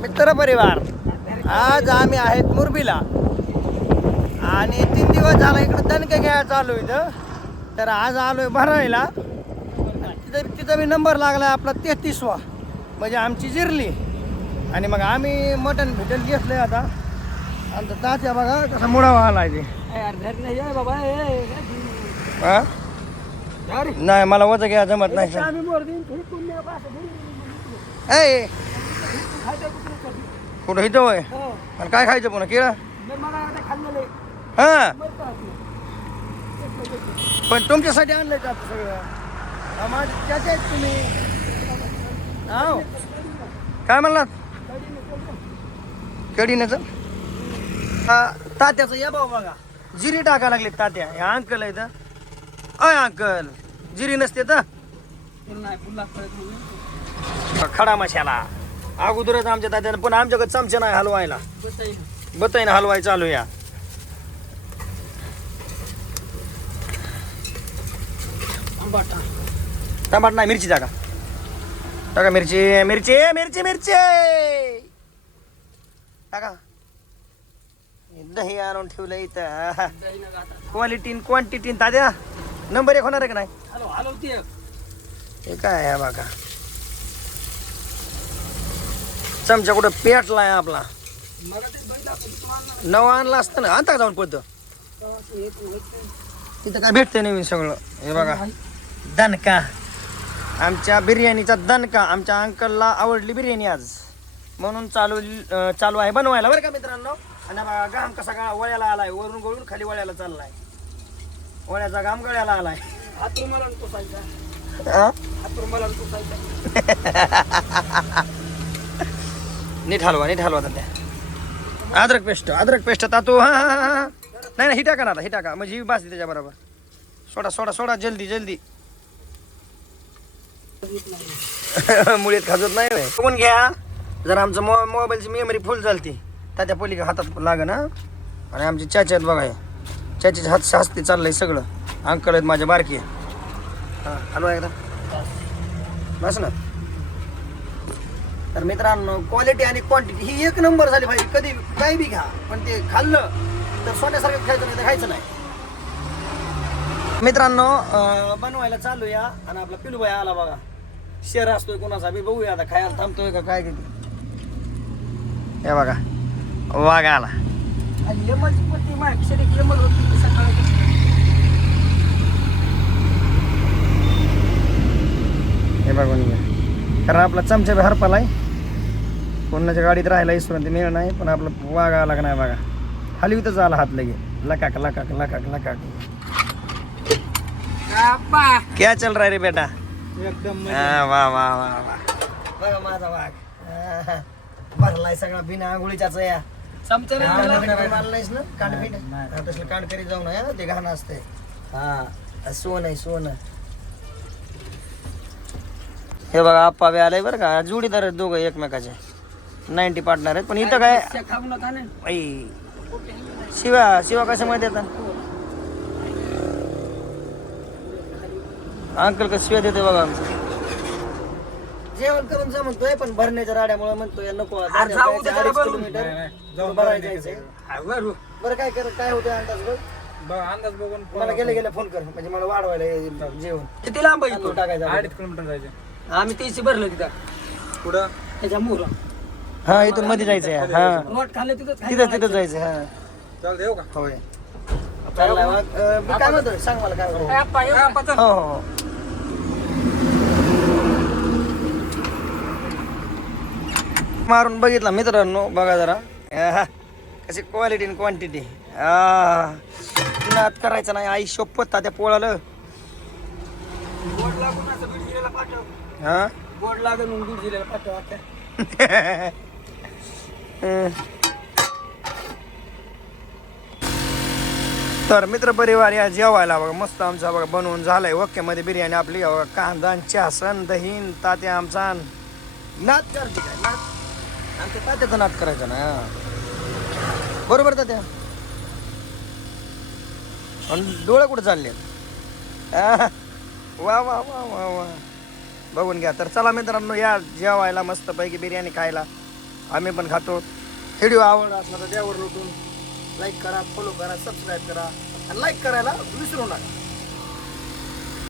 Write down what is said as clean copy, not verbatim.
मित्र परिवार, आज आम्ही आहेत मुरबीला आणि 3 दिवस झाला इकडे दणके घ्यायला चालू इथं. तर आज आलोय भरायला. तिथं मी नंबर लागला आपला 33वा, म्हणजे आमची जिरली. आणि मग आम्ही मटण भेटल घेतलंय आता. आमचा तात्या बघा कसा मुडावा आलाय ते. हा? नाही मला वजा घ्या जमत नाही. ए कुठं इथं होय? आणि काय खायचं पुन्हा केळं? हा पण तुमच्यासाठी आणलंय का आता सगळं? माझे त्याचे आहेत तुम्ही. हो काय म्हणलात? कडीनं तात्याचं या भाऊ बघा, जिरी टाका लागले तात्या. हे अंकल आहे तर. अय अंकल जिरी नसते तर खडा मशाला अगोदरच आमच्या तात्यानं. पण आमच्याकडे चमचे नाही हलवायला, बताईनं हलवाय चालू या. टमाट नाही, मिरची टाका. टाका मिरची मिरची मिरची मिरची टाका. दही आणून ठेवलं इथं. क्वालिटी क्वांटिटी तात्या नंबर 1 होणार आहे का नाही? हे काय आहे बघा, चमचा कुठं पेटलाय आपला. नवा आणला असतं ना, आणता का जाऊन पडतं तिथं काय भेटतंय नवीन सगळं. हे बघा दणका, आमच्या बिर्याणीचा दणका. आमच्या अंकलला आवडली बिर्याणी आज, म्हणून चालू आहे बनवायला बरं का मित्रांनो. आणि बघा घाम कसा वळ्याला आलाय, वरून गळून खाली वळ्याला चाललाय. वळ्याचा घाम गळ्याला आलाय. नीट हलवा नीट हलवा त्या. अद्रक पेस्ट तातू. हा हा हा नाही नाही, ही टाका ना, ही टाका म्हणजे ही बास त्याच्या बरोबर. सोडा सोडा सोडा जल्दी जल्दी. मुळीत खाजत नाही. बघून घ्या जरा, आमचं मोबाईलची मेमरी फुल झालती. त्याच्या पलीकडे हातात लाग ना. आणि आमची चाची आहेत बघा, चाचीच्या हात हस्ते चाललंय सगळं. अंकल आहेत माझ्या बारकी. हां हलवा एकदा बस ना. तर मित्रांनो क्वालिटी आणि क्वांटिटी ही 1 नंबर झाली पाहिजे. कधी काही बी घ्या, पण ते खाल्लं तर सोन्यासारखं खायचं, नाही तर खायचं नाही. मित्रांनो बनवायला चालू या. आणि आपला पिलूबाई आला बघा. शेर असतोय कोणाचा बी, बघूया आता खायला थांबतोय का काय. हे बघा वाघ आला. हे बघून घ्या, कारण आपला चमचा बी हरपालाय. कोणाच्या गाडीत राहायला इसरून ते मिळ नाही, पण आपला वाघ आला का नाही बघा. हलवीतच आला हात लगे. लकाक लकाक लकाक लकाक. क्या चल रहा है रे बेटा? एकदम वाह वाह वाह वाह. बघा माझा वाघ भरलाय सगळा बिना आंघोळीच्याच. या चमचा नाहीस ना कांडपीठ, तसलं कांड करीत जाऊ ना, ते घाण असतंय. हा सोन आहे सोन. हे बघा आप्पा बी आलाय बरं का. जोडीदार आहेत दोघं एकमेकाचे, 90 पार्टनर आहेत. पण इथं काय शिवा कशामध्ये येतात? अंकल कसं शिव्या देते बघा. आमचं जेवण करून जा म्हणतोय, पण भरण्याच्या राड्यामुळे म्हणतोय नको. 2.5 किलोमीटर भरायला जायचंय. बरं काय होतं अंदाज बघून मला गेल्या फोन कर, म्हणजे मला वाढवायला जेवण. किती लांब टाकायचं? 2.5 किलोमीटर जायचं. आम्ही 30 भरलं तिथं. कुठं? त्याच्या मोर. हा इथून मध्ये जायचंय. हा तिथं जायचं. हा चालतं येऊ का? होय काय म्हणतोय सांग मला काय. हो हो मारून बघितला मित्रांनो. बघा जरा कशी क्वालिटी आणि क्वांटिटी. नाद करायचं नाही. आई शोपत त्या पोळाला हा गोड लागून दूध दिलेला पाठव. तर मित्र परिवार या जेवायला बघा. मस्त आमचा बघा बनवून झालाय. ओक्यामध्ये बिर्याणी आपली. कांदा चहासन दहीन तात्या आमचा नाद करते काय नाद. आमच्या तात्याचा नाद करायचा ना बरोबर तात्या. आणि डोळे कुठे चालले? वा वा वा वा वा. बघून घ्या. तर चला मित्रांनो या जेवायला मस्तपैकी बिर्याणी खायला. आम्ही पण खातो. व्हिडिओ आवडला असला तर त्यावर लुटून लाईक करा, फॉलो करा, सबस्क्राईब करा आणि लाईक करायला विसरू नका.